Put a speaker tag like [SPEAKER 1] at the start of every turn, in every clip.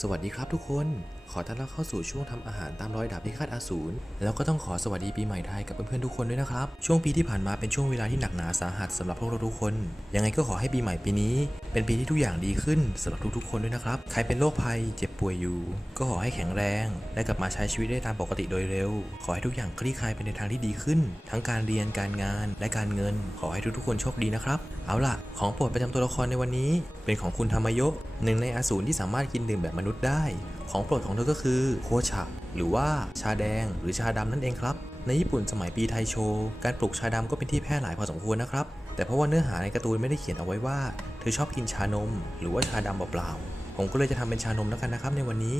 [SPEAKER 1] สวัสดีครับทุกคน ขอต้อนรับเข้าสู่ช่วงทำอาหารตามรอยดาบพิฆาตอาสูร แล้วก็ต้องขอสวัสดีปีใหม่ไทยกับเพื่อนๆทุกคนด้วยนะครับ ช่วงปีที่ผ่านมาเป็นช่วงเวลาที่หนักหนาสาหัสสำหรับพวกเราทุกคน ยังไงก็ขอให้ปีใหม่ปีนี้ เป็นปีที่ทุกอย่างดีขึ้นสำหรับทุกๆ คนด้วยนะครับ ใครเป็นโรคภัยเจ็บป่วยอยู่ ก็ขอให้แข็งแรง และกลับมาใช้ชีวิตได้ตามปกติโดยเร็ว ขอให้ทุกอย่างคลี่คลายไปในทางที่ดีขึ้น ทั้งการเรียนการงานและการเงิน ขอให้ทุกๆคนโชคดีนะครับ เอาล่ะ ของโปรดประจำตัวละครในวันนี้ เป็นของคุณธรรมยศหนึ่งในอสูรที่สามารถกินดื่มแบบมนุษย์ได้ ของโปรดของเธอก็คือโคชะหรือว่าชาแดงหรือชาดำนั่นเองครับ ในญี่ปุ่นสมัยปีไทโช การปลูกชาดำก็เป็นที่แพร่หลายพอสมควรนะครับ แต่เพราะว่าเนื้อหาในการ์ตูนไม่ได้เขียนเอาไว้ว่า เธอชอบกินชานม หรือว่าชาดำเปล่าๆผมก็เลยจะทำเป็นชานมแล้วกันนะครับในวันนี้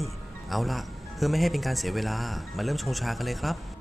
[SPEAKER 1] เอาละเพื่อไม่ให้เป็นการเสียเวลามาเริ่มชงชากันเลยครับ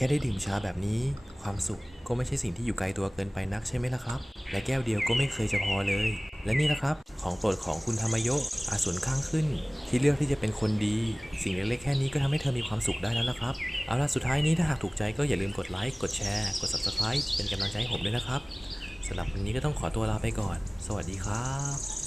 [SPEAKER 1] ค่ได้ดื่มชาแบบนี้ ความสุขก็ไม่ใช่สิ่งที่อยู่ไกลตัวเกินไปนักใช่ไหมล่ะครับ และแก้วเดียวก็ไม่เคยจะพอเลย และนี่นะครับ ของโปรดของคุณธรรมโยอาสูรข้างขึ้น ที่เลือกที่จะเป็นคนดี สิ่งเล็กๆแค่นี้ก็ทำให้เธอมีความสุขได้แล้วล่ะครับ เอาล่ะสุดท้ายนี้ถ้าหากถูกใจก็อย่าลืมกดไลค์กดแชร์กด subscribe เป็นกำลังใจให้ผมด้วยนะครับสำหรับวันนี้ก็ต้องขอตัวลาไปก่อน สวัสดีครับ